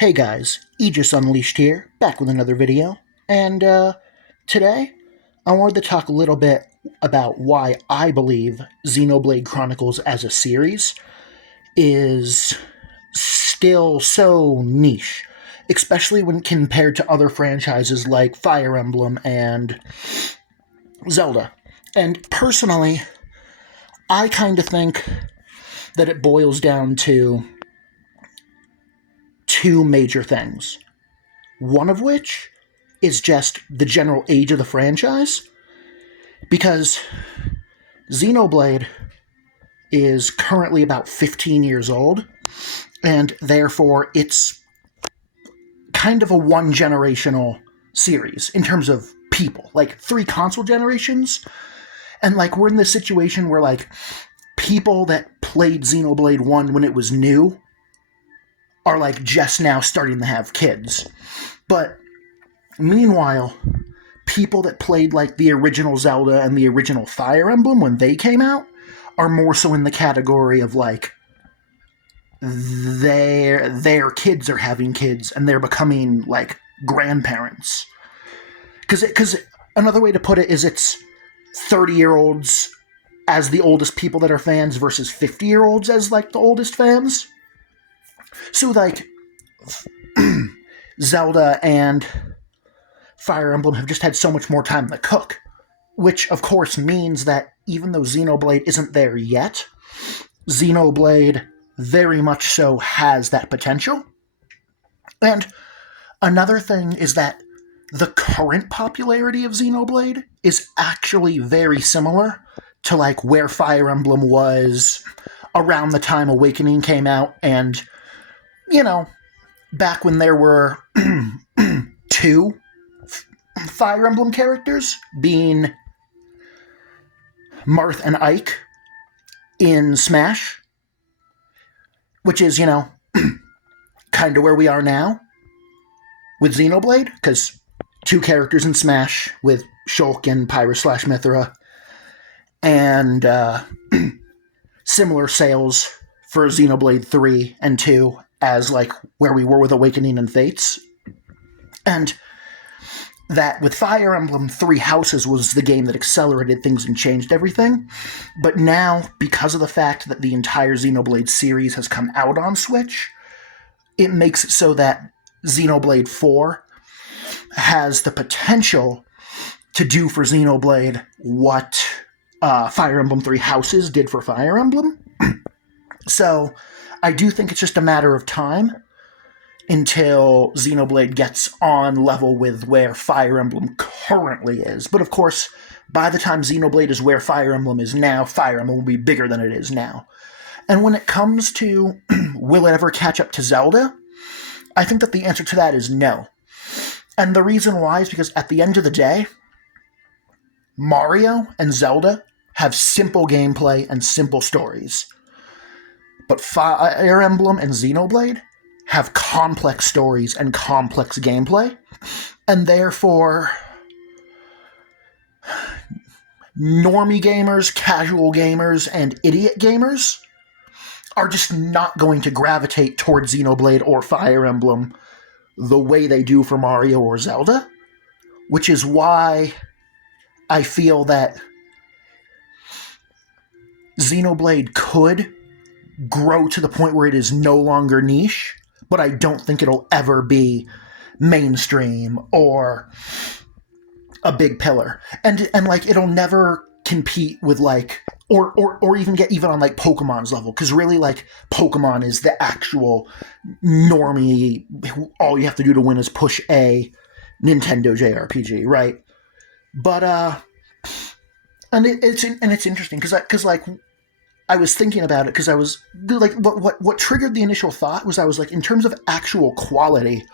Hey guys, Aegis Unleashed here, back with another video, and today I wanted to talk a little bit about why I believe Xenoblade Chronicles as a series is still so niche, especially when compared to other franchises like Fire Emblem and Zelda. And personally, I kind of think that it boils down to two major things. One of which is just the general age of the franchise, because Xenoblade is currently about 15 years old, and therefore it's kind of a one-generational series in terms of people, like 3 console generations, and like we're in this situation where like people that played Xenoblade 1 when it was new are like just now starting to have kids. But meanwhile, people that played like the original Zelda and the original Fire Emblem when they came out are more so in the category of like their kids are having kids and they're becoming like grandparents. Because another way to put it is it's 30-year-olds as the oldest people that are fans versus 50-year-olds as like the oldest fans. So like Zelda and Fire Emblem have just had so much more time to cook, which of course means that even though Xenoblade isn't there yet, Xenoblade very much so has that potential. And another thing is that the current popularity of Xenoblade is actually very similar to like where Fire Emblem was around the time Awakening came out, and you know, back when there were 2 Fire Emblem characters, being Marth and Ike in Smash, which is, kind of where we are now with Xenoblade, because 2 characters in Smash with Shulk and Pyra/Mythra, and similar sales for Xenoblade 3 and 2 as like where we were with Awakening and Fates. And that with Fire Emblem, 3 Houses was the game that accelerated things and changed everything. But now, because of the fact that the entire Xenoblade series has come out on Switch, it makes it so that Xenoblade 4 has the potential to do for Xenoblade what Fire Emblem 3 Houses did for Fire Emblem. So I do think it's just a matter of time until Xenoblade gets on level with where Fire Emblem currently is. But of course, by the time Xenoblade is where Fire Emblem is now, Fire Emblem will be bigger than it is now. And when it comes to will it ever catch up to Zelda, I think that the answer to that is no. And the reason why is because at the end of the day, Mario and Zelda have simple gameplay and simple stories. But Fire Emblem and Xenoblade have complex stories and complex gameplay, and therefore normie gamers, casual gamers, and idiot gamers are just not going to gravitate towards Xenoblade or Fire Emblem the way they do for Mario or Zelda, which is why I feel that Xenoblade could grow to the point where it is no longer niche, but I don't think it'll ever be mainstream or a big pillar. And like it'll never compete with like or even get even on like Pokemon's level, because really like Pokemon is the actual normie, all you have to do to win is push a Nintendo JRPG, right? But and it's interesting because like I was thinking about it, because I was like, what triggered the initial thought was I was like, in terms of actual quality,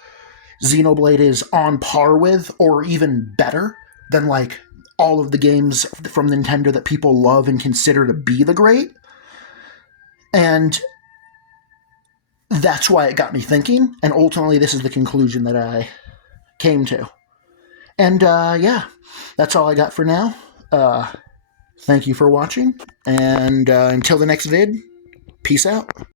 Xenoblade is on par with or even better than like all of the games from Nintendo that people love and consider to be the great. And that's why it got me thinking, and ultimately this is the conclusion that I came to. And yeah, that's all I got for now. Thank you for watching, and until the next vid, peace out.